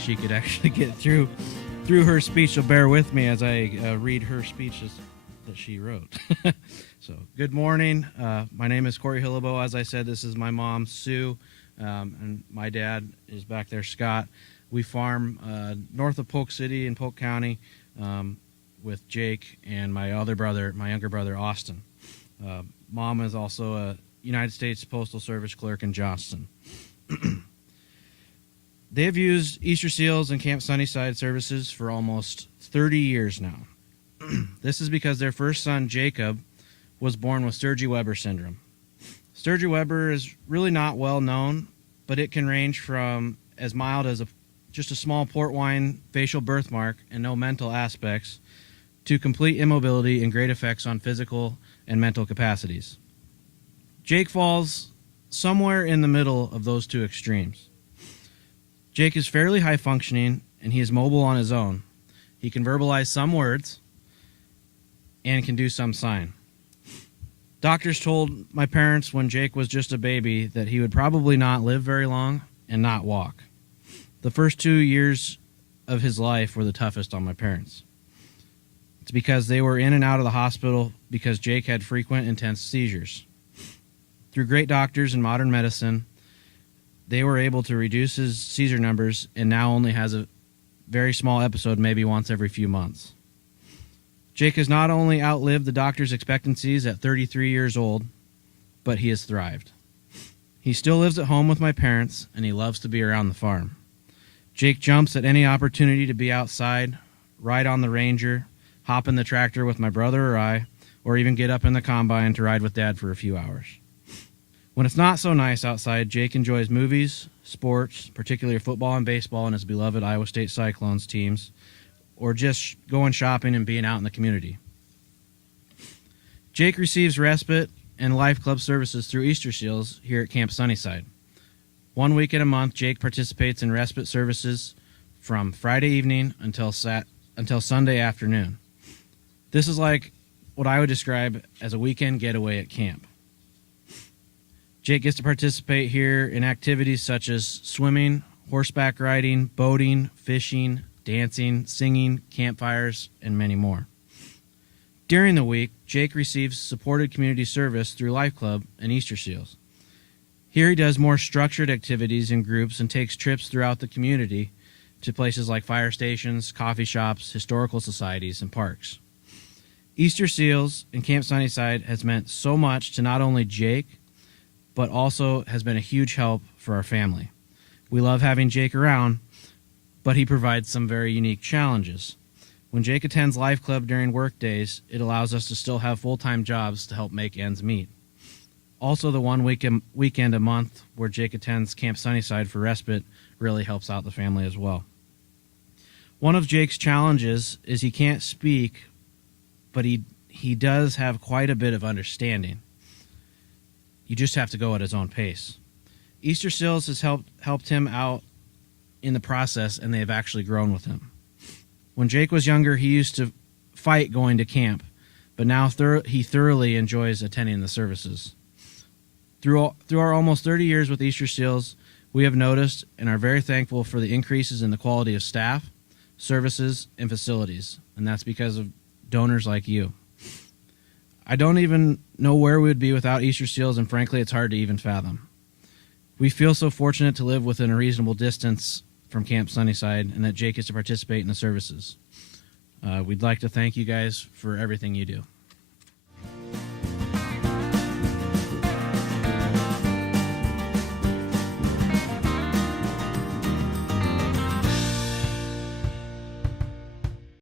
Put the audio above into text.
she could actually get through her speech. So bear with me as I read her speeches that she wrote. So good morning. My name is Corey Hillebo. As I said, this is my mom, Sue, and my dad is back there, Scott. We farm north of Polk City in Polk County with Jake and my younger brother, Austin. Mom is also a United States Postal Service clerk in Johnston. They have used Easter Seals and Camp Sunnyside services for almost 30 years now. This is because their first son, Jacob, was born with Sturge-Weber syndrome. Sturge-Weber is really not well known, but it can range from as mild as just a small port wine facial birthmark and no mental aspects to complete immobility and great effects on physical and mental capacities. Jake falls somewhere in the middle of those two extremes. Jake is fairly high functioning and he is mobile on his own. He can verbalize some words and can do some sign. Doctors told my parents when Jake was just a baby that he would probably not live very long and not walk. The first 2 years of his life were the toughest on my parents. It's because they were in and out of the hospital because Jake had frequent, intense seizures. Through great doctors and modern medicine, they were able to reduce his seizure numbers and now only has a very small episode maybe once every few months. Jake has not only outlived the doctor's expectancies at 33 years old, but he has thrived. He still lives at home with my parents, and he loves to be around the farm. Jake jumps at any opportunity to be outside, ride on the Ranger, hop in the tractor with my brother or I, or even get up in the combine to ride with Dad for a few hours. When it's not so nice outside, Jake enjoys movies, sports, particularly football and baseball and his beloved Iowa State Cyclones teams, or just going shopping and being out in the community. Jake receives respite and life club services through Easter Seals here at Camp Sunnyside. 1 week in a month, Jake participates in respite services from Friday evening until Sunday afternoon. This is like what I would describe as a weekend getaway at camp. Jake gets to participate here in activities such as swimming, horseback riding, boating, fishing, dancing, singing, campfires, and many more. During the week, Jake receives supported community service through Life Club and Easter Seals. Here he does more structured activities in groups and takes trips throughout the community to places like fire stations, coffee shops, historical societies, and parks. Easter Seals and Camp Sunnyside has meant so much to not only Jake, but also has been a huge help for our family. We love having Jake around, but he provides some very unique challenges. When Jake attends Life Club during work days, it allows us to still have full-time jobs to help make ends meet. Also, the one weekend a month where Jake attends Camp Sunnyside for respite really helps out the family as well. One of Jake's challenges is he can't speak, but he does have quite a bit of understanding. You just have to go at his own pace. Easter Seals has helped him out in the process, and they have actually grown with him. When Jake was younger, he used to fight going to camp, but now he thoroughly enjoys attending the services. Through our almost 30 years with Easter Seals, we have noticed and are very thankful for the increases in the quality of staff, services, and facilities, and that's because of donors like you. I don't even know where we would be without Easter Seals, and frankly, it's hard to even fathom. We feel so fortunate to live within a reasonable distance from Camp Sunnyside and that Jake is to participate in the services. We'd like to thank you guys for everything you do.